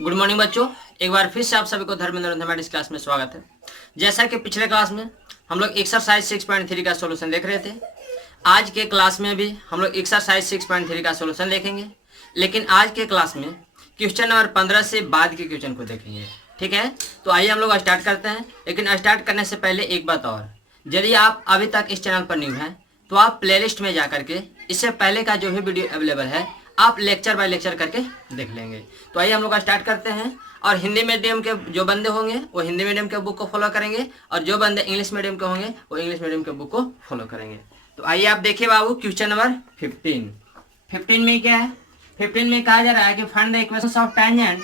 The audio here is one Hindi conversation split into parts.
गुड मॉर्निंग बच्चों, एक बार फिर से आप सभी को धर्मेंद्र मैथमेटिक्स क्लास में स्वागत है। जैसा कि पिछले क्लास में हम लोग एक्सरसाइज 6.3 का सॉल्यूशन देख रहे थे, आज के क्लास में भी हम लोग एक्सरसाइज 6.3 का सॉल्यूशन देखेंगे, लेकिन आज के क्लास में क्वेश्चन नंबर 15 से बाद के क्वेश्चन को देखेंगे। ठीक है, तो आइए हम लोग स्टार्ट करते हैं। लेकिन स्टार्ट करने से पहले एक बात और, यदि आप अभी तक इस चैनल पर न्यू हैं तो आप प्लेलिस्ट में जा करके इससे पहले का जो भी वीडियो अवेलेबल है आप लेक्चर बाय लेक्चर करके देख लेंगे। तो आइए हम लोग स्टार्ट करते हैं। और हिंदी मीडियम के जो बंदे होंगे वो हिंदी मीडियम के बुक को फॉलो करेंगे, और जो बंदे इंग्लिश मीडियम के होंगे वो इंग्लिश मीडियम के बुक को फॉलो करेंगे। तो आइए आप देखिए बाबू, क्वेश्चन नंबर 15 में क्या है। 15 में कहा जा रहा है कि find the equations of tangent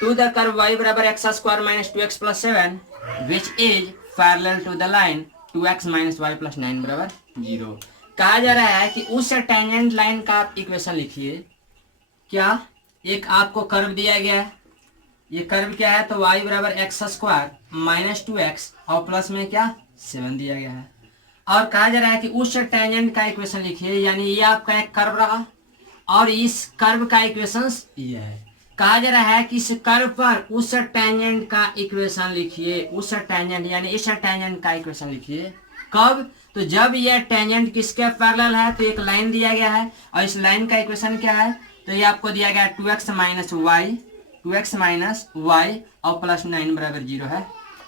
to the curve y बराबर x स्क्वायर माइनस 2x प्लस 7 which is parallel to the line 2x minus y plus 9 बराबर 0। कहा जा रहा है कि उस टेंजेंट लाइन का आप इक्वेशन लिखिए। क्या, एक आपको कर्व दिया गया है, ये कर्व क्या है, तो y बराबर एक्स स्क्वायर माइनस 2x और प्लस में क्या 7 दिया गया है। और कहा जा रहा है कि उस टेंजेंट का इक्वेशन लिखिए, यानी ये आपका एक कर्व रहा और इस कर्व का इक्वेशन ये है। कहा जा रहा है कि इस कर्व पर उस टेंजेंट का इक्वेशन लिखिए, उस टेंजेंट यानी इस टेंजेंट का इक्वेशन लिखिए। कब, तो जब यह टेंजेंट किसके पैरेलल है, तो एक लाइन दिया गया है और इस लाइन का इक्वेशन क्या है, तो ये आपको दिया गया है 2x माइनस वाई और प्लस 9 बराबर 0 है।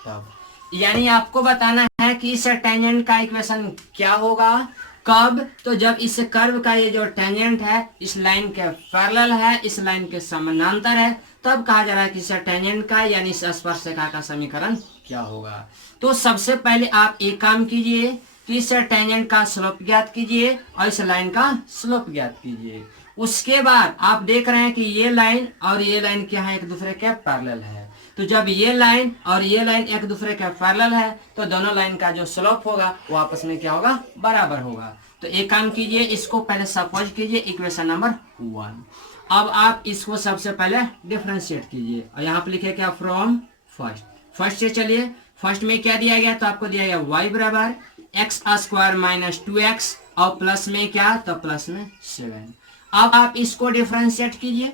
तब यानी आपको बताना है कि इस टेंजेंट का इक्वेशन क्या होगा, कब, तो जब इस कर्व का ये जो टेंजेंट है इस लाइन के पैरेलल है, इस लाइन के समानांतर है, तब कहा जा रहा है कि इस टेंजेंट का यानी इस स्पर्शरेखा का समीकरण क्या होगा। तो सबसे पहले आप एक काम कीजिए कि इस टेंजेंट का स्लोप ज्ञात कीजिए और इस लाइन का स्लोप ज्ञात कीजिए। उसके बाद आप देख रहे हैं कि ये लाइन और ये लाइन क्या है, एक दूसरे के पैरेलल है। तो जब ये लाइन और ये लाइन एक दूसरे के पैरेलल है तो दोनों लाइन का जो स्लोप होगा वो आपस में क्या होगा, बराबर होगा। तो एक काम कीजिए, इसको पहले सपोज कीजिए इक्वेशन नंबर 1। अब आप इसको सबसे पहले डिफरेंशिएट कीजिए और यहाँ पे लिखे क्या, फ्रॉम फर्स्ट से चलिए। फर्स्ट में क्या दिया गया, तो आपको दिया गया y बराबर एक्स स्क्वायर माइनस 2x और प्लस में क्या, तो प्लस में 7। अब आप इसको डिफरेंशिएट कीजिए।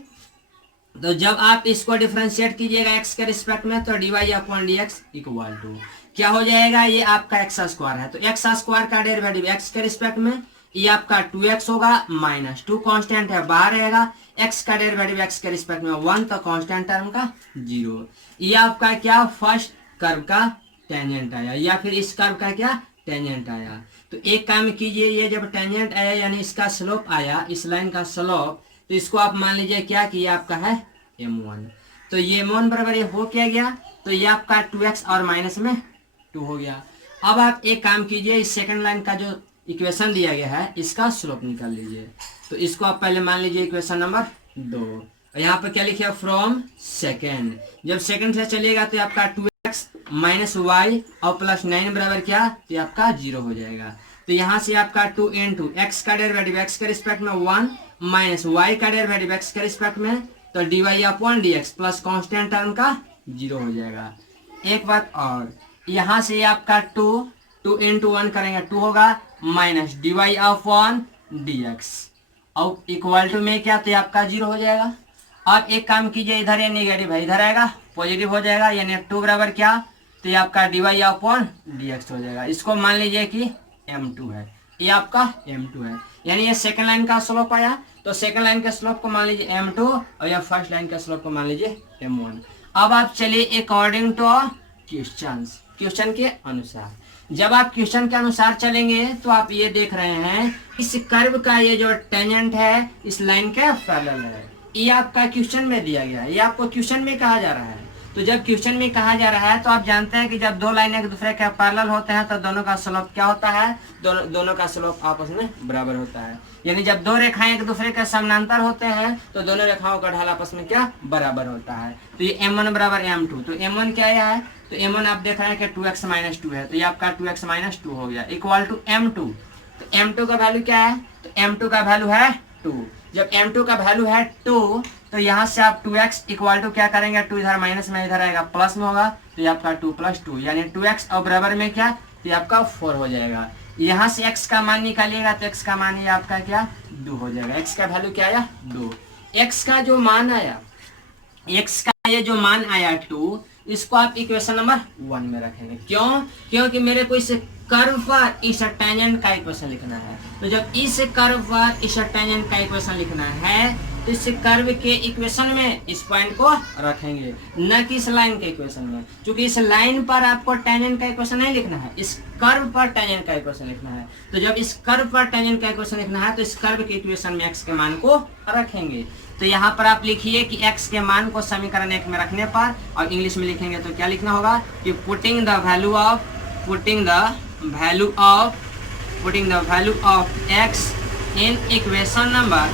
तो जब आप इसको डिफरेंशिएट कीजिएगा x के रिस्पेक्ट में, तो dy upon dx equal to क्या हो जाएगा, ये आपका एक्स स्क्वायर है तो एक्स स्क्वायर का डेरिवेटिव x के रिस्पेक्ट में ये आपका 2x होगा माइनस 2 कांस्टेंट है बाहर रहेगा, x का डेरिवेटिव x के रिस्पेक्ट में 1 तो कांस्टेंट टर्म का 0। ये आपका क्या, फर्स्ट कर्व का टेंजेंट आया या फिर इस कर्व का क्या टेंजेंट आया। तो एक काम कीजिए, ये जब टेंजेंट आया यानी इसका स्लोप आया, इस लाइन का स्लोप, तो इसको आप मान लीजिए क्या कि ये आपका है m1। तो ये m1 बराबर ये हो क्या गया, तो ये आपका 2x और माइनस में 2 हो गया। अब आप एक काम कीजिए, इस सेकंड लाइन का जो इक्वेशन दिया गया है इसका स्लोप निकाल लीजिए। तो इसको आप पहले मान लीजिए इक्वेशन नंबर 2। यहाँ पर क्या लिखिए, फ्रॉम सेकेंड, जब सेकंड से चलिएगा तो आपका 2x माइनस वाई और प्लस 9 बराबर क्या, तो आपका 0 हो जाएगा। तो यहाँ से आपका 2 इंटू एक्स का डेरिवेटिव x के रिस्पेक्ट में 1 माइनस वाई का डेरिवेटिव x के रिस्पेक्ट में, तो dy upon dx plus constant term का 0 हो जाएगा। एक बात और, यहाँ से आपका 2 इंटू 1 करेंगे 2 होगा माइनस dy अपॉन dx और इक्वल टू में क्या, तो आपका 0 हो जाएगा। अब एक काम कीजिए, इधर ये नेगेटिव है इधर आएगा पॉजिटिव हो जाएगा, यानी 2 बराबर क्या, तो ये आपका dy अपॉन dx हो जाएगा। इसको मान लीजिए कि m2 है, ये आपका m2 है, यानी ये सेकंड लाइन का स्लोप आया, तो सेकंड लाइन के स्लोप को मान लीजिए m2 और ये फर्स्ट लाइन के स्लोप को मान लीजिए m1। अब आप चलिए अकॉर्डिंग टू क्वेश्चन के अनुसार, जब आप क्वेश्चन के अनुसार चलेंगे तो आप ये देख रहे हैं इस कर्व का ये जो टेंजेंट है इस लाइन के पैरेलल है, ये आपका क्वेश्चन में दिया गया है, ये आपको क्वेश्चन में कहा जा रहा है। तो जब क्वेश्चन में कहा जा रहा है तो आप जानते हैं कि जब दो लाइन एक दूसरे के पैरेलल होते हैं तो दोनों का स्लोप क्या होता है, दोनों का स्लोप आपस में बराबर होता है। यानी जब दो रेखाएं एक दूसरे के समानांतर होते हैं तो दोनों रेखाओं का ढाल आपस में क्या बराबर होता है। तो ये m1 बराबर m2, तो m1 क्या है, तो m1 आप देख रहे हैं कि 2x माइनस 2 है, तो ये आपका 2x माइनस 2 हो गया इक्वल टू m2। तो m2 का वैल्यू क्या है, तो m2 का वैल्यू है 2। जब m2 का वैल्यू है 2 तो यहाँ से आप 2x इक्वल टू क्या करेंगे, 2 इधर माइनस में इधर आएगा प्लस में होगा, तो ये आपका 2 प्लस 2 यानी 2x और बराबर में क्या, तो ये आपका 4 हो जाएगा। यहाँ से x का मान निकालिएगा तो x का मान ये आपका क्या 2 हो जाएगा। x का वैल्यू क्या आया 2। x का जो मान आया x का ये जो मान आया 2, इसको आप इक्वेशन नंबर 1 में रखेंगे। क्यों? क्योंकि मेरे को इस कर्व पर इस टेंजेंट का इक्वेशन लिखना है। तो जब इस कर्व पर इस टेंजेंट का इक्वेशन लिखना है तो इस कर्व के इक्वेशन में इस पॉइंट को रखेंगे, न कि इस लाइन के इक्वेशन में। क्योंकि इस लाइन पर आपको टेंजेंट का इक्वेशन नहीं लिखना है, इस कर्व पर टेंजेंट का इक्वेशन लिखना है। तो जब इस कर्व पर टेंजेंट का इक्वेशन लिखना है तो इस कर्व के इक्वेशन में x के मान को रखेंगे। तो यहाँ पर आप लिखिए कि x के मान को समीकरण 1 में रखने पर, और इंग्लिश में लिखेंगे तो क्या लिखना होगा कि putting the value of x in equation number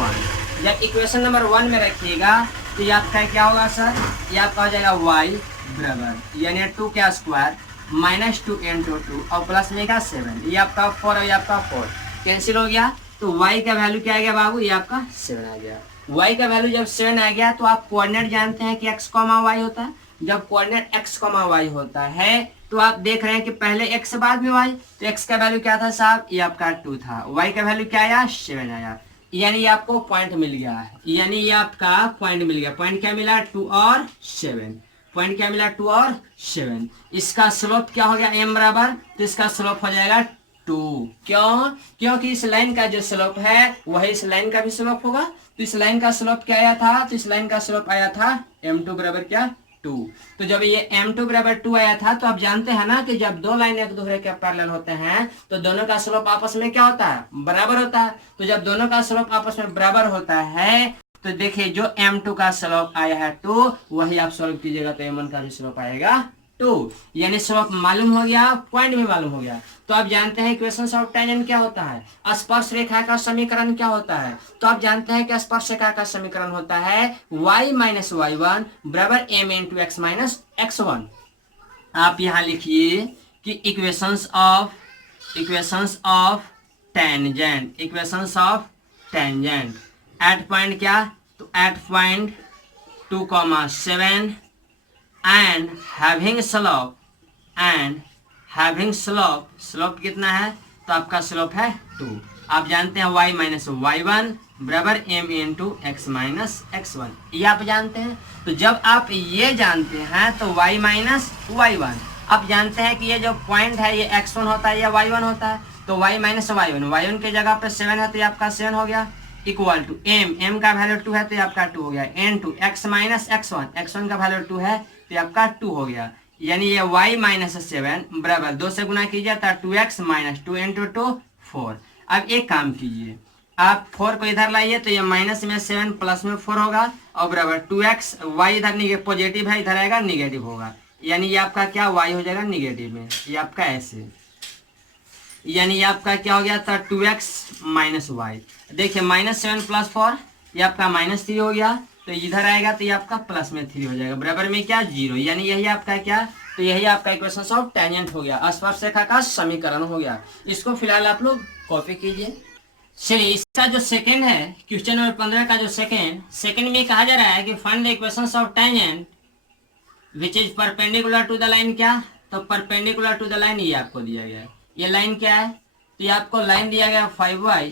1। जब इक्वेशन नंबर 1 में रखिएगा तो ये आपका क्या होगा सर, ये आपका हो जाएगा y बराबर यानी 2 का स्क्वायर माइनस 2 इंटू 2 और प्लस में का 7, ये आपका 4 और ये आपका 4 कैंसिल हो गया। तो y का वैल्यू क्या आ गया बाबू, ये आपका 7 आ गया। y का वैल्यू जब 7 आ गया तो आप कोऑर्डिनेट जानते हैं कि x, y होता है। जब कोऑर्डिनेट x, y होता है तो आप देख रहे हैं कि पहले x बाद में y, तो x का वैल्यू क्या था साहब, ये आपका 2 था। y का वैल्यू क्या आया, 7 आया। यानी ये आपको पॉइंट मिल गया है, यानी ये आपका पॉइंट मिल गया। पॉइंट क्या मिला, 2 और 7। पॉइंट क्या मिला, 2 और 7। इसका स्लोप क्या हो गया m बराबर, तो इसका स्लोप हो जाएगा 2। क्यों? क्योंकि इस लाइन का जो स्लोप है वही इस लाइन का भी स्लोप होगा। तो इस लाइन का स्लोप क्या आया था, तो इस लाइन का स्लोप आया था m2 बराबर क्या, 2। तो जब ये m2 बराबर 2 आया था तो आप जानते हैं ना कि जब दो लाइन एक दूसरे के पैरेलल होते हैं तो दोनों का स्लोप आपस में क्या होता है, बराबर होता है। तो जब दोनों का स्लोप आपस में बराबर होता है तो देखिए जो m2 का स्लोप आया है 2, वही आप सॉल्व कीजिएगा तो m1 का भी स्लोप आएगा 2। यानी स्लोप मालूम हो गया, पॉइंट भी मालूम हो गया। तो आप जानते हैं इक्वेशंस ऑफ टेंजेंट क्या होता है, स्पर्श रेखा का समीकरण क्या होता है। तो आप जानते हैं कि स्पर्श रेखा का समीकरण होता है y माइनस y1 बराबर m into x minus x1। आप यहाँ लिखिए कि equations of tangent eight point क्या, तो eight point 2,7 and having slope कितना है, तो आपका स्लोप है 2। आप जानते हैं y माइनस y1 बराबर m into x minus x1, ये आप जानते हैं। तो जब आप ये जानते हैं तो y माइनस y1, आप जानते हैं कि ये जो पॉइंट है ये x1 होता है या y1 होता है। तो y माइनस y1 के जगह पे 7 है तो ये आपका 7 हो गया, इक्वल टू m का वैल्यू 2 है तो ये आपका 2 हो गया, इंटू x माइनस x1 का वैल्यू 2 है तो ये आपका 2 हो गया। यानी ये y माइनस 7 बराबर 2 से गुना कीजिए तो 2x माइनस 2 इंटू 2 4। अब एक काम कीजिए, आप 4 को इधर लाइए तो ये माइनस में 7 प्लस में 4 होगा और बराबर 2x, y इधर पॉजिटिव है, इधर आएगा निगेटिव होगा। यानी ये आपका क्या, y हो जाएगा निगेटिव में, ये आपका ऐसे, यानी ये आपका क्या हो गया था 2x माइनस वाई। देखिए माइनस 7 प्लस 4 ये आपका माइनस 3 हो गया, तो इधर आएगा तो ये आपका प्लस में 3 हो जाएगा, बराबर में क्या 0। यानी यही आपका क्या, तो यही आपका इक्वेशन ऑफ टेंजेंट हो गया, स्पर्श रेखा का समीकरण हो गया। इसको फिलहाल आप लोग कॉपी कीजिए। चलिए इसका जो सेकंड है, क्वेश्चन नंबर 15 का जो सेकंड में कहा जा रहा है कि find the equations of tangent which is perpendicular to the line. क्या, तो परपेंडिकुलर टू द लाइन ये आपको दिया गया है। ये लाइन क्या है, तो ये आपको लाइन दिया गया 5y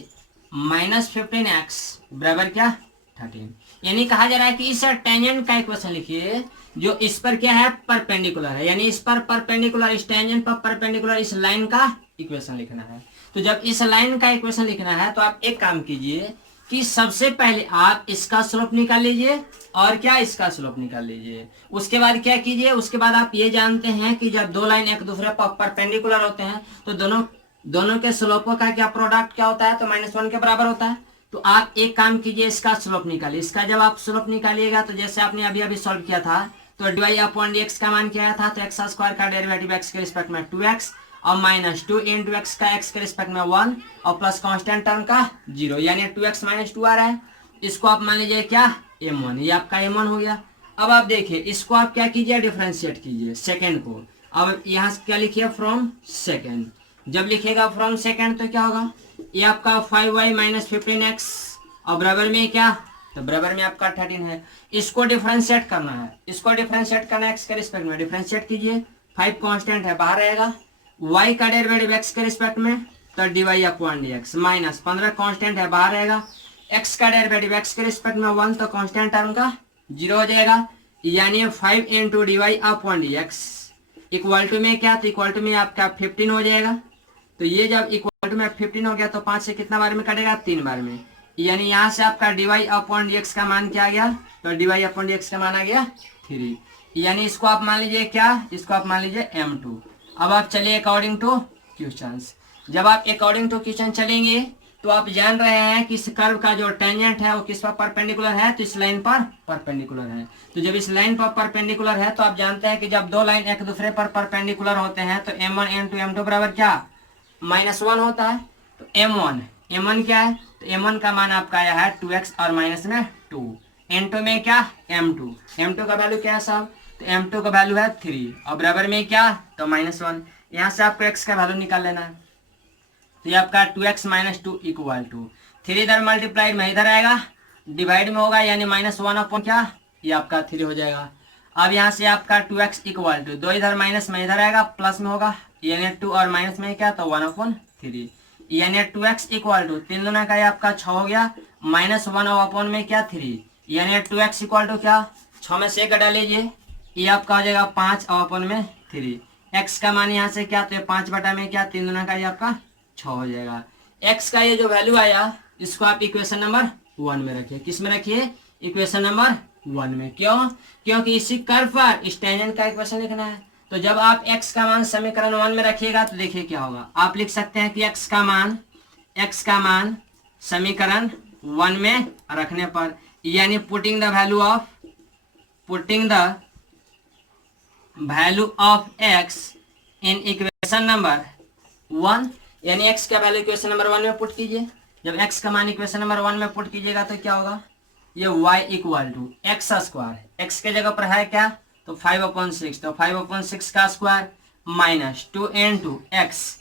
माइनस 15x बराबर क्या 13। यानी कहा जा रहा है कि इस टेंजेंट का इक्वेशन लिखिए जो इस पर क्या है परपेंडिकुलर है, यानी इस पर परपेंडिकुलर, इस टेंजेंट पर परपेंडिकुलर इस लाइन का इक्वेशन लिखना है। तो जब इस लाइन का इक्वेशन लिखना है तो आप एक काम कीजिए कि सबसे पहले आप इसका स्लोप निकाल लीजिए और क्या इसका स्लोप निकाल लीजिए। उसके बाद क्या कीजिए, उसके बाद आप ये जानते हैं कि जब दो लाइन एक दूसरे पर परपेंडिकुलर होते हैं तो दोनों के स्लोपों का क्या प्रोडक्ट क्या होता है, तो -1 के बराबर होता है। तो आप एक काम कीजिए, इसका स्लोप निकालिए। इसका जब आप स्लोप निकालिएगा तो जैसे आपने अभी अभी सॉल्व किया था तो dy अपॉन dx का मान क्या आया था, तो एक्स स्क्वायर का डेरिवेटिव x के रिस्पेक्ट में 2x और माइनस 2 इंटू एक्स का x के रिस्पेक्ट में 1 और प्लस कांस्टेंट टर्म का 0, यानी 2x माइनस 2 आ रहा है। इसको आप मान लीजिए क्या m1, ये आपका m1 हो गया। अब आप देखिए इसको आप क्या कीजिए, डिफरेंशिएट कीजिए सेकेंड को। अब यहाँ क्या लिखिए, फ्रॉम सेकेंड। जब लिखेगा फ्रॉम सेकेंड तो क्या होगा, ये आपका 5y माइनस 15x और बराबर में क्या, तो बराबर में आपका 13 है। इसको डिफरेंशिएट करना है, इसको डिफरेंशिएट करना है x के रिस्पेक्ट में, डिफरेंशिएट कीजिए। 5 कांस्टेंट है बाहर रहेगा, y का डेरिवेटिव x के रिस्पेक्ट में तो dy upon dx minus 15 constant है बाहर रहेगा, x का डेरिवेटिव x के रिस्पेक्ट में 1 तो कांस्टेंट टर्म का जीरो हो जाएगा, यानी 5 into d y upon d x equal to में क्या, तो इक्वल टू में आपका 15 हो जाएगा। तो ये जब इक्वल टू में 15 हो गया तो 5 से कितना बार में कटेगा, 3 बार में, यानी यहाँ से आपका d y upon d x का मान क्या आ गया, तो d y upon d x का मान आ गया 3, यानी इसको आप मान लीजिए क्या, इसको आप मान लीजिए m2। अब आप चलिए अकॉर्डिंग टू क्वेश्चन। जब आप अकॉर्डिंग टू क्वेश्चन चलेंगे तो आप जान रहे हैं कि इस कर्व का जो टेंजेंट है वो किस पर परपेंडिकुलर है, तो इस लाइन पर परपेंडिकुलर है। तो जब इस लाइन पर परपेंडिकुलर है तो आप जानते हैं कि जब दो लाइन एक दूसरे पर परपेंडिकुलर होते हैं तो m1 इंटू m2 बराबर क्या, -1 होता है। तो m1 क्या है, तो m1 का मान आपका आया है 2x और माइनस में 2, n2 में क्या m2 का वैल्यू क्या है साहब, तो m2 का वैल्यू है 3 और बराबर में क्या, तो -1। यहाँ से आपको x का वैल्यू निकाल लेना है। तो ये आपका 2x माइनस 2 इक्वल टू 3 इधर मल्टीप्लाइड में इधर आएगा, डिवाइड में होगा यानी -1 अपॉन क्या, ये आपका 3 हो जाएगा। अब यहाँ से आपका 2x इक्वल टू 2 इधर माइनस में इधर आएगा, प्लस में होगा यानी 2 और माइनस में क्या, तो 1/3 यानी 2x इक्वल टू 3 दूना का ये आपका 6 हो गया, -1 अपॉन में क्या 3, यानी 2x इक्वल टू क्या, 6 में से 1 घटा लीजिए, ये आपका हो जाएगा 5 अपॉन में 3। x का मान यहाँ से क्या, तो ये 5 बटा में क्या, 3 दूना का ये आपका 6 हो जाएगा। x का ये जो वैल्यू आया इसको आप इक्वेशन नंबर 1 में रखिए। किस में रखिए, इक्वेशन नंबर 1 में। क्यों, क्योंकि इसी कर्व पर इस टेंजेंट का इक्वेशन लिखना है। तो जब आप x का मान समीकरण 1 में रखिएगा तो देखिए क्या होगा, आप लिख सकते हैं कि x का मान समीकरण 1 में रखने पर, यानी putting the value of x in equation number 1, यानी x का वैल्यू इक्वेशन नंबर 1 में पुट कीजिए। जब x का मान इक्वेशन नंबर 1 में पुट कीजिएगा तो क्या होगा, ये y equal to x square, x के जगह पर है क्या, तो 5/6, तो 5/6 का स्क्वायर माइनस 2 इंटू x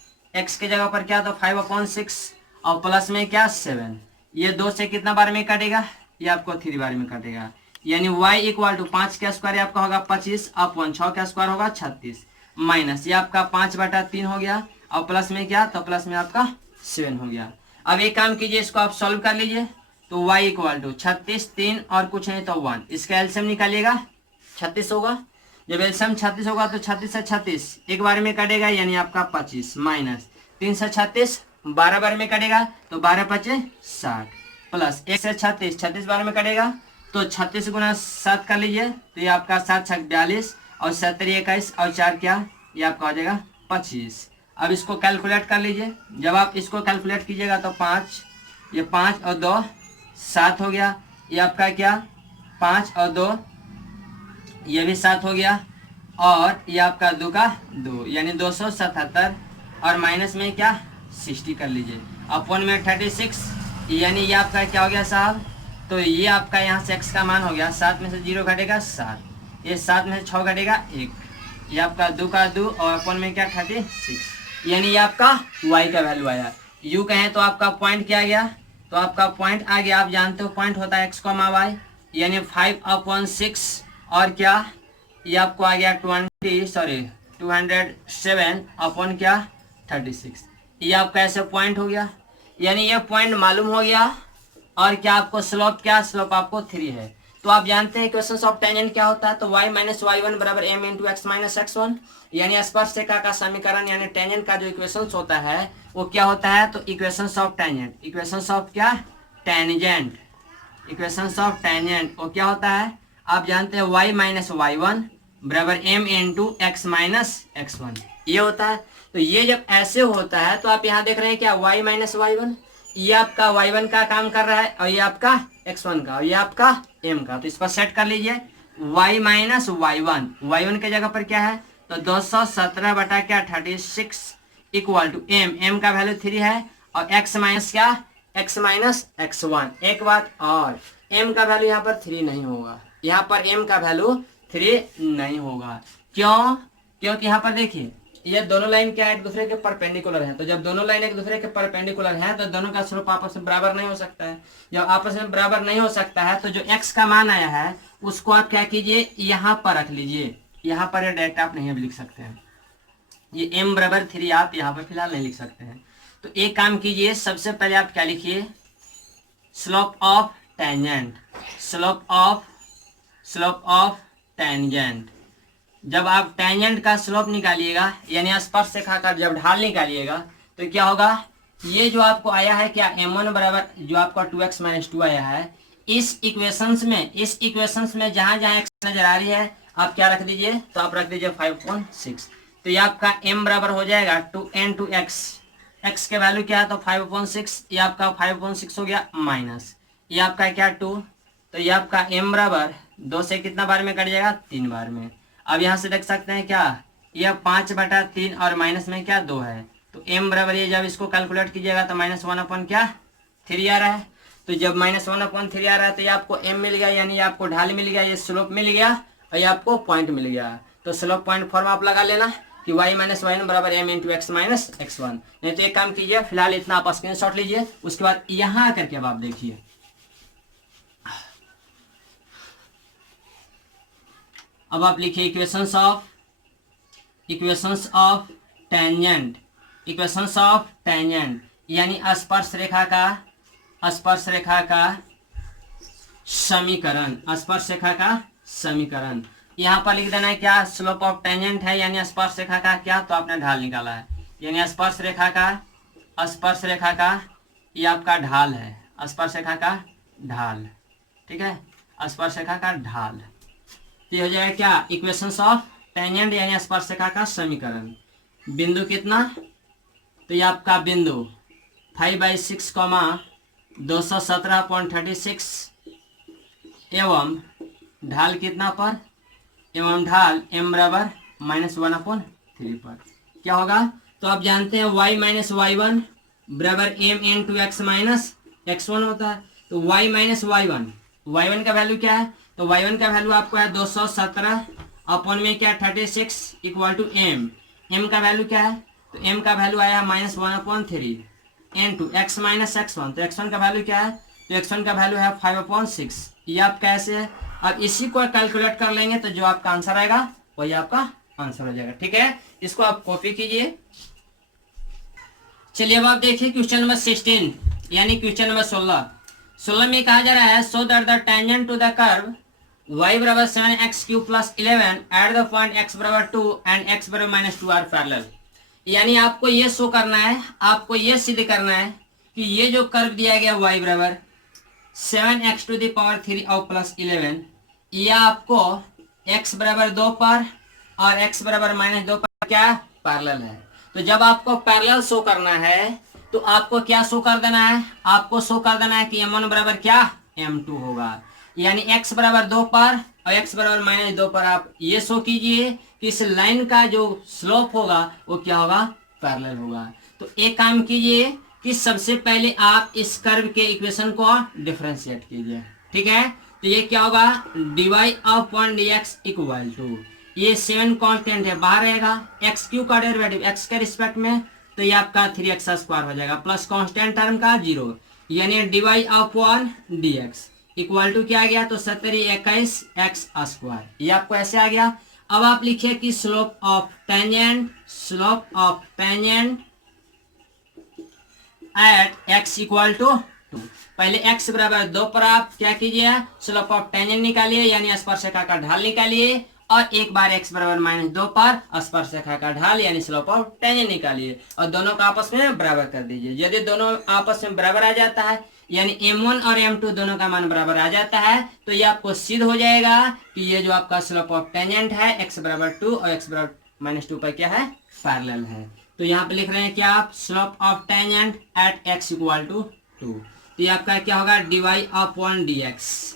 के जगह पर क्या, तो 5/6 और प्लस में क्या 7, ये 2 से कितना बार में कटेगा, ये आपको 3 बार में कटेगा, यानी y इक्वल टू 5 का स्क्वायर आपका होगा 25 अपॉन 6 का स्क्वायर होगा 36 माइनस ये आपका 5/3 हो गया और प्लस में क्या, तो प्लस में आपका 7 हो गया। अब एक काम कीजिए, इसको आप सॉल्व कर लीजिए। तो y इक्वल टू 36 3 और कुछ नहीं तो 1, इसका एलसीएम निकालिएगा 36 होगा। जब एलसीएम 36 होगा तो 36 से 36 एक बार में कटेगा यानी आपका 25 माइनस 3 से 36 12 बार में कटेगा तो 12×5 60 प्लस 1 से 36 बार में कटेगा तो 36 गुना 7 कर लीजिए, तो ये आपका 7 6 42 और 7 21 और 4 क्या, ये आपका हो जाएगा 25। अब इसको कैलकुलेट कर लीजिए। जब आप इसको कैलकुलेट कीजिएगा तो 5, ये 5 और 2 7 हो गया, ये आपका क्या 5 और 2 ये भी 7 हो गया और ये आपका 2 का 2 यानी 277 और माइनस में क्या 60 कर लीजिए अपॉन में 36 यानी ये आपका क्या हो गया साहब, तो ये आपका यहाँ से x का मान हो गया 7 में से 0 घटेगा 7, ये 7 में से 6 घटेगा 1, ये आपका 2 का 2 और अपॉन में क्या 36, यानी ये आपका y का वैल्यू आया। u कहें तो आपका पॉइंट क्या गया, तो आपका पॉइंट आ गया, आप जानते हो पॉइंट होता है x, y यानी 5/6 और क्या ये आपको आ गया 207 अपॉन क्या 36, ये आपका ऐसे पॉइंट हो गया, यानी ये पॉइंट मालूम हो गया। और क्या आपको स्लोप क्या, स्लोप आपको 3 है। तो आप जानते हैं इक्वेशंस ऑफ टेंजेंट क्या होता है, तो y माइनस y1 बराबर m into x minus x1, यानी स्पर्शरेखा का समीकरण यानी टेंजेंट का जो इक्वेशंस होता है वो क्या होता है, तो equations of tangent, equations of क्या टेंजेंट, इक्वेशंस ऑफ टेंजेंट वो क्या होता है, आप जानते हैं y माइनस y1 बराबर m into x minus x1, ये होता है। तो ये जब ऐसे होता है तो आप यहाँ देख रहे हैं क्या y माइनस y1, ये आपका y1 का काम कर रहा है और ये आपका x1 का और ये आपका m का, तो इस पर सेट कर लीजिए y माइनस y1 के जगह पर क्या है, तो 217 बटा क्या 36 इक्वल टू m का वैल्यू 3 है और x माइनस क्या x माइनस x1। एक बात और m का वैल्यू यहाँ पर 3 नहीं होगा, यहाँ पर m का वैल्यू 3 नहीं होगा। क्यों, क्योंकि यहाँ पर देखिए ये दोनों लाइन क्या है, एक दूसरे के परपेंडिकुलर हैं। तो जब दोनों लाइन एक दूसरे के परपेंडिकुलर हैं तो दोनों का स्लोप आपस में बराबर नहीं हो सकता है। जब आपस में बराबर नहीं हो सकता है तो जो x का मान आया है उसको आप क्या कीजिए, यहाँ पर रख लीजिए, यहाँ पर डायरेक्ट आप नहीं लिख सकते हैं, ये m बराबर 3 आप यहाँ पर फिलहाल नहीं लिख सकते हैं। तो एक काम कीजिए, सबसे पहले आप क्या लिखिए, slope of tangent, slope of slope of tangent. जब आप टेंजेंट का स्लोप निकालिएगा यानी स्पर्श रेखा का जब ढाल निकालिएगा तो क्या होगा, ये जो आपको आया है क्या m1 बराबर जो आपका 2x माइनस 2 आया है, इस इक्वेशंस में जहां जहां x नजर आ रही है आप क्या रख दीजिए, तो आप रख दीजिए 5.6। तो ये आपका m बराबर हो जाएगा 2n टू x के वैल्यू क्या है तो 5.6, ये आपका 5.6 हो गया माइनस ये आपका क्या 2, तो ये आपका m बराबर 2 से कितना बार में कट जाएगा 3 बार में। अब यहाँ से देख सकते हैं क्या यह 5/3 और माइनस में क्या 2 है, तो m बराबर ये जब इसको कैलकुलेट कीजिएगा तो -1 क्या 3 आ रहा है। तो जब -1/3 आ रहा है तो ये आपको m मिल गया, यानी आपको ढाल मिल गया, ये स्लोप मिल गया और ये आपको पॉइंट मिल गया। तो स्लोप पॉइंट फॉर्म आप लगा लेना कि y माइनस y बराबर m into x minus x1। नहीं तो एक काम कीजिए, फिलहाल इतना आप स्क्रीनशॉट लीजिए, उसके बाद यहाँ आकर के अब आप देखिए। अब आप लिखिए इक्वेशंस ऑफ टेंजेंट यानी स्पर्श रेखा का समीकरण। यहाँ पर लिख देना है क्या स्लोप ऑफ टेंजेंट है यानी स्पर्श रेखा का क्या, तो आपने ढाल निकाला है, यानी स्पर्श रेखा का ये आपका ढाल है, स्पर्श रेखा का ढाल, ठीक है, स्पर्श रेखा का ढाल। ये हो जाएगा क्या इक्वेशंस ऑफ टेंजेंट यानी स्पर्श रेखा का समीकरण। बिंदु कितना, तो ये आपका बिंदु 5/6, 217.36 एवं ढाल कितना पर, एवं ढाल m बराबर -1/3 पर क्या होगा, तो आप जानते हैं y माइनस y1 बराबर m into x minus x1 होता है। तो y माइनस y1 का वैल्यू क्या है, तो y1 का वैल्यू आपको है 217 अपॉन में क्या 36 इक्वल टू m का वैल्यू क्या है, तो m का वैल्यू आया है -1/3 इंटू एक्स माइनस x1, तो x1 का वैल्यू क्या है, तो x1 का वैल्यू है 5/6। ये आप कैसे है, अब इसी को कैलकुलेट कर लेंगे तो जो आपका आंसर आएगा वही आपका आंसर हो जाएगा, ठीक है। इसको आप कॉपी कीजिए। चलिए अब आप देखिए क्वेश्चन नंबर 16 यानी क्वेश्चन नंबर 16 में कहा जा रहा है so that the tangent to the curve y बराबर 7x³ + 11 at the point x बराबर 2 एंड x बराबर -2 आर पैरेलल। यानी आपको ये शो करना है, आपको ये सिद्ध करना है कि ये जो कर्व दिया गया y बराबर 7x³ और +11 ये आपको x बराबर 2 पर और x बराबर -2 पर क्या पैरेलल है। तो जब आपको पैरेलल शो करना है तो आपको क्या शो कर देना है, आपको शो कर देना है कि m1 बराबर क्या m2 होगा, यानी x बराबर 2 पर और x बराबर -2 पर आप ये शो कीजिए कि इस लाइन का जो स्लोप होगा वो क्या होगा पैरेलल होगा। तो एक काम कीजिए कि सबसे पहले आप इस कर्व के इक्वेशन को डिफरेंशिएट कीजिए, ठीक है। तो ये क्या होगा dy/dx इक्वल टू ये 7 कांस्टेंट है बाहर रहेगा, x³ का डेरिवेटिव x के रिस्पेक्ट में तो ये आपका 3x² हो जाएगा प्लस कांस्टेंट टर्म का 0 यानी dy/dx इक्वल टू क्या आ गया, तो 70×21x²। ये आपको ऐसे आ गया। अब आप लिखिए कि slope of tangent at x equal to 2। पहले x बराबर 2 पर आप क्या कीजिए स्लोप ऑफ टेंजेंट निकालिए यानी स्पर्शरेखा का ढाल निकालिए, और एक बार x बराबर -2 पर स्पर्शरेखा का ढाल यानी स्लोप ऑफ टेंजेंट निकालिए और दोनों का आपस में बराबर कर दीजिए। यदि दोनों आपस में बराबर आ जाता है यानी m1 और m2 दोनों का मान बराबर आ जाता है तो ये आपको सिद्ध हो जाएगा कि ये जो आपका स्लोप ऑफ टेंजेंट है x बराबर 2 और x बराबर -2 पर क्या है पैरेलल है। तो यहाँ पे लिख रहे हैं क्या आप slope of tangent at x equal to 2। तो ये आपका क्या होगा dy/dx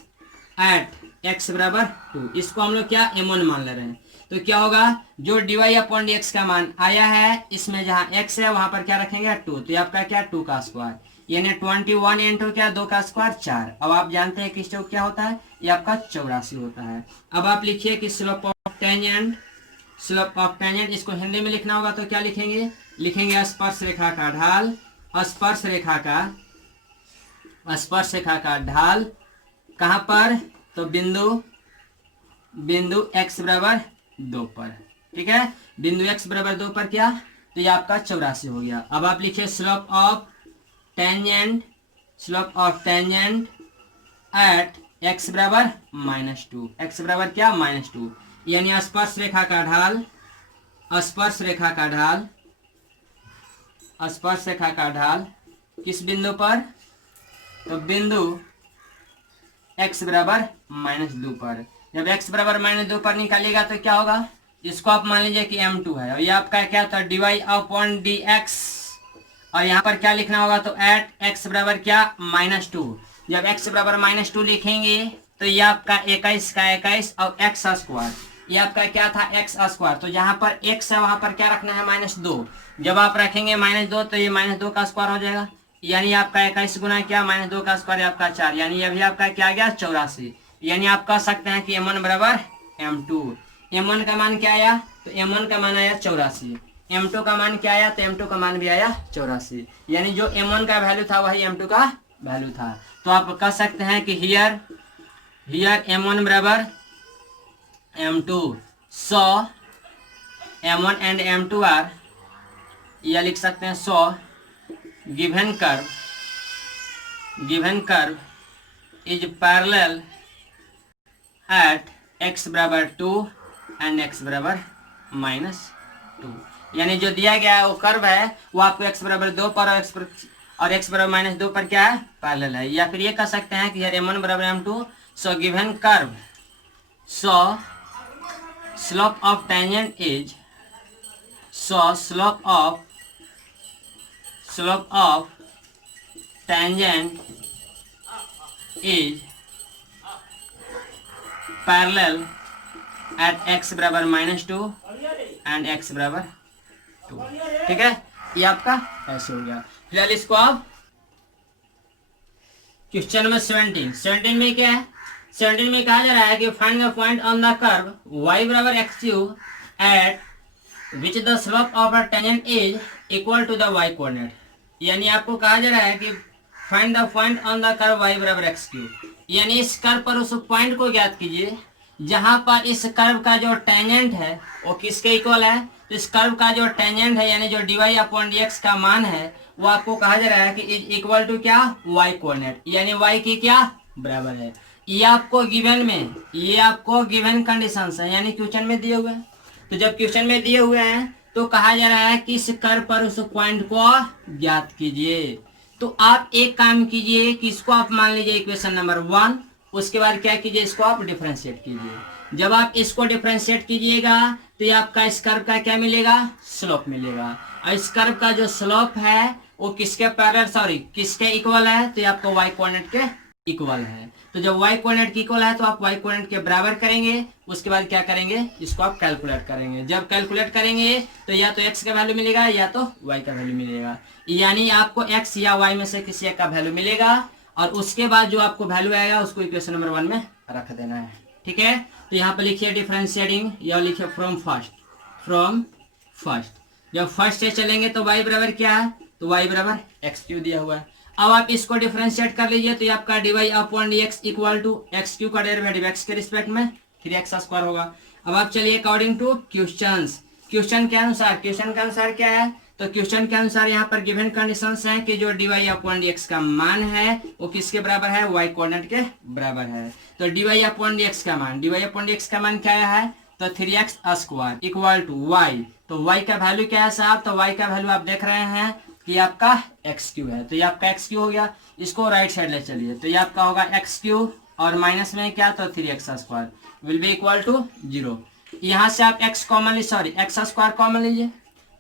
एट x बराबर 2, इसको हम लोग क्या m1 मान ले रहे हैं। तो क्या होगा जो dy/dx का मान आया है इसमें जहाँ x है वहां पर क्या रखेंगे 2, तो ये आपका क्या 2 का स्क्वायर यानी 21 इंटू क्या 2 का स्क्वायर 4। अब आप जानते हैं कि चौक क्या होता है, ये आपका 84 होता है। अब आप लिखिए कि स्लोप ऑफ टेंजेंट इसको हिंदी में लिखना होगा तो क्या लिखेंगे, लिखेंगे स्पर्श रेखा का ढाल, स्पर्श रेखा का ढाल कहाँ पर, तो बिंदु x बराबर 2 पर, ठीक है। बिंदु x बराबर 2 पर क्या, तो ये आपका 84 हो गया। अब आप लिखिए slope of tangent at x बराबर -2, x बराबर क्या -2, यानी स्पर्श रेखा का ढाल, स्पर्श रेखा का ढाल, स्पर्श रेखा का ढाल किस बिंदु पर, तो बिंदु x बराबर -2 पर। जब x बराबर -2 पर निकालिएगा तो क्या होगा, इसको आप मान लीजिए कि m2 है और ये आपका क्या था dy/dx, और यहाँ पर क्या लिखना होगा, तो एट x बराबर क्या -2। जब x बराबर -2 लिखेंगे तो ये आपका 21 का 21 और x स्क्वायर, ये आपका क्या था x स्क्वायर, तो जहाँ पर x है वहां पर क्या रखना है -2। जब आप रखेंगे -2 तो ये -2 का स्क्वायर हो जाएगा, यानी आपका 21 गुना क्या -2 का स्क्वायर आपका 4, यानी अभी आपका क्या आ गया 84। यानी आप कह सकते हैं कि m1 बराबर m2। m1 का मान क्या आया, तो m1 का मान आया 84, m2 का मान क्या आया, तो m2 का मान भी आया 84, यानी जो m1 का वैल्यू था वही m2 का वैल्यू था। तो आप कह सकते हैं कि हियर m1 बराबर m2, so m1 and m2 are, या लिख सकते हैं so given curve is parallel at x बराबर 2 एंड x बराबर -2, यानी जो दिया गया है वो कर्व है वो आपको x बराबर 2 पर और x बराबर -2 पर क्या है, पैरेलल है। या फिर ये कह सकते हैं कि m1 बराबर m2, so given curve, so slope of tangent is, so slope of tangent is parallel at x बराबर -2 एंड x बराबर 2। ठीक है, ये आपका ऐसे हो गया। फिलहाल इसको आप क्वेश्चन नंबर 17 में क्या है, 17 में कहा जा रहा है कि find the point on the curve y बराबर x³ at which the slope of a tangent is equal to the y coordinate, यानी आपको कहा जा रहा है कि find the point on the curve y बराबर x³, यानी इस कर्व पर उस पॉइंट को ज्ञात कीजिए जहां पर इस कर्व का जो टेंजेंट है वो किसके इक्वल है, तो इस कर्व का जो टेंजेंट है यानी जो dy/dx का मान है वो आपको कहा जा रहा है कि इज इक्वल टू क्या, y कोऑर्डिनेट, यानी y की क्या बराबर है। ये आपको गिवन कंडीशंस है, यानी क्वेश्चन में दिए हुए हैं। तो जब क्वेश्चन में दिए हुए हैं तो कहा जा रहा है कि इस कर्व पर उस पॉइंट को ज्ञात कीजिए। तो आप एक काम कीजिए कि इसको आप मान लीजिए इक्वेशन नंबर 1, उसके बाद क्या कीजिए, इसको आप डिफरेंशिएट कीजिए। जब आप इसको डिफरेंशिएट कीजिएगा तो ये आपका इस कर्व का क्या मिलेगा, स्लोप मिलेगा, और इस कर्व का जो स्लोप है वो किसके पैरेलल किसके इक्वल है, तो ये आपको y कोऑर्डिनेट के इक्वल है। तो जब y कोऑर्डिनेट के इक्वल है तो आप y कोऑर्डिनेट के बराबर करेंगे, उसके बाद क्या करेंगे, इसको आप कैलकुलेट करेंगे। जब कैलकुलेट करेंगे तो या तो x का वैल्यू मिलेगा या तो y का वैल्यू मिलेगा, यानी आपको x या y में से किसी एक का वैल्यू मिलेगा और उसके बाद जो आपको वैल्यू आएगा उसको इक्वेशन नंबर 1 में रख देना है। ठीक है, तो यहाँ पे लिखिए डिफरेंशिएटिंग, या लिखिए फ्रॉम फर्स्ट। जब फर्स्ट से चलेंगे तो y बराबर क्या है, तो y बराबर x³ दिया हुआ है। अब आप इसको डिफरेंशिएट कर लीजिए तो ये आपका dy/dx इक्वल टू x³ का डेरिवेटिव x के रिस्पेक्ट में 3x² होगा। अब आप चलिए अकॉर्डिंग टू क्वेश्चन के अनुसार क्या है, तो क्वेश्चन के अनुसार यहाँ पर गिवन कंडीशंस हैं कि जो dy/dx का मान है वो किसके बराबर है, y कोऑर्डिनेट के बराबर है। तो dy/dx का मान क्या है, तो 3x² इक्वल टू y, तो y का वैल्यू क्या है साहब, तो y का वैल्यू आप देख रहे हैं कि आपका x³ है, तो ये आपका x³ हो गया। इसको राइट साइड ले चलिए तो ये आपका होगा x³ और माइनस में क्या, तो 3x² will be equal to 0। यहाँ से आप x स्क्वायर कॉमन लीजिए।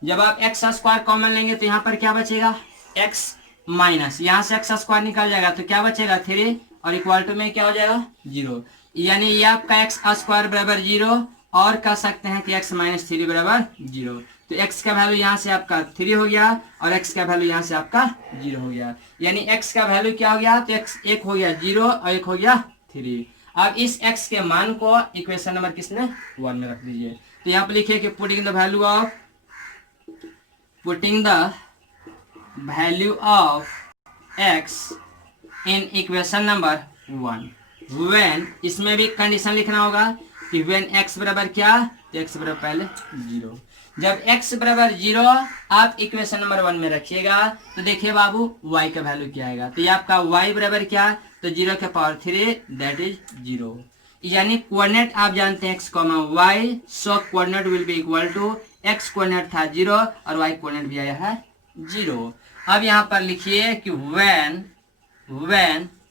जब आप x² कॉमन लेंगे तो यहाँ पर क्या बचेगा, x माइनस, यहाँ से x² निकल जाएगा तो क्या बचेगा 3 और इक्वल टू में क्या हो जाएगा 0, यानी ये आपका x² बराबर 0 और कह सकते हैं कि x - 3 बराबर 0। तो x का वैल्यू यहाँ से आपका 3 हो गया और x का वैल्यू यहाँ से आपका 0 हो गया, यानी x का वैल्यू क्या हो गया, तो x एक हो गया 0 और एक हो गया 3। अब इस x के मान को इक्वेशन नंबर किसने 1 में रख दीजिए। तो यहाँ पर लिखिए कि putting the value of x in equation number 1, when, इसमें भी कंडीशन लिखना होगा कि व्हेन x बराबर क्या, तो x बराबर पहले 0। जब x बराबर 0 आप इक्वेशन नंबर 1 में रखिएगा तो देखिए बाबू y का वैल्यू क्या आएगा। तो ये आपका y बराबर क्या, तो 0 के पावर 3 दैट इज 0। यानी कोऑर्डिनेट आप जानते हैं x, y, so coordinate will be equal to x coordinate था 0 और y कोऑर्डिनेट भी आया है 0। अब यहाँ पर लिखिए कि when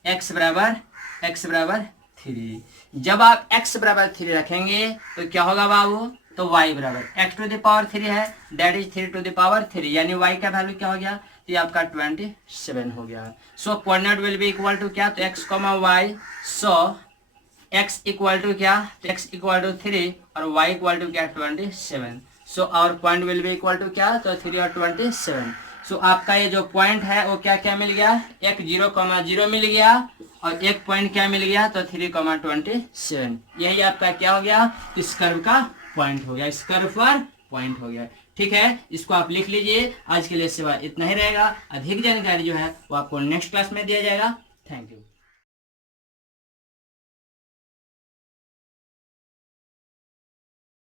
x बराबर 3, जब आप x बराबर 3 रखेंगे तो क्या होगा बाबू, तो y बराबर x टू द पावर 3 है that is 3 to the power 3, यानी y का वैल्यू क्या हो गया, तो ये आपका 27 हो गया। So coordinate will be equal to क्या, तो x, y, so x equal to क्या, तो x इक्वल टू 3 और y इक्वल टू क्या 27। So our point will be equal to क्या, तो 3 और 27। सो आपका ये जो पॉइंट है वो क्या क्या मिल गया, एक 0,0 मिल गया और एक पॉइंट क्या मिल गया, तो 3,27। यही आपका क्या हो गया, इस कर्व का पॉइंट हो गया, इस कर्व पर पॉइंट हो गया। ठीक है, इसको आप लिख लीजिए। आज के लिए सिवा इतना ही रहेगा। अधिक जानकारी जो है वो आपको नेक्स्ट क्लास में दिया जाएगा। Thank you.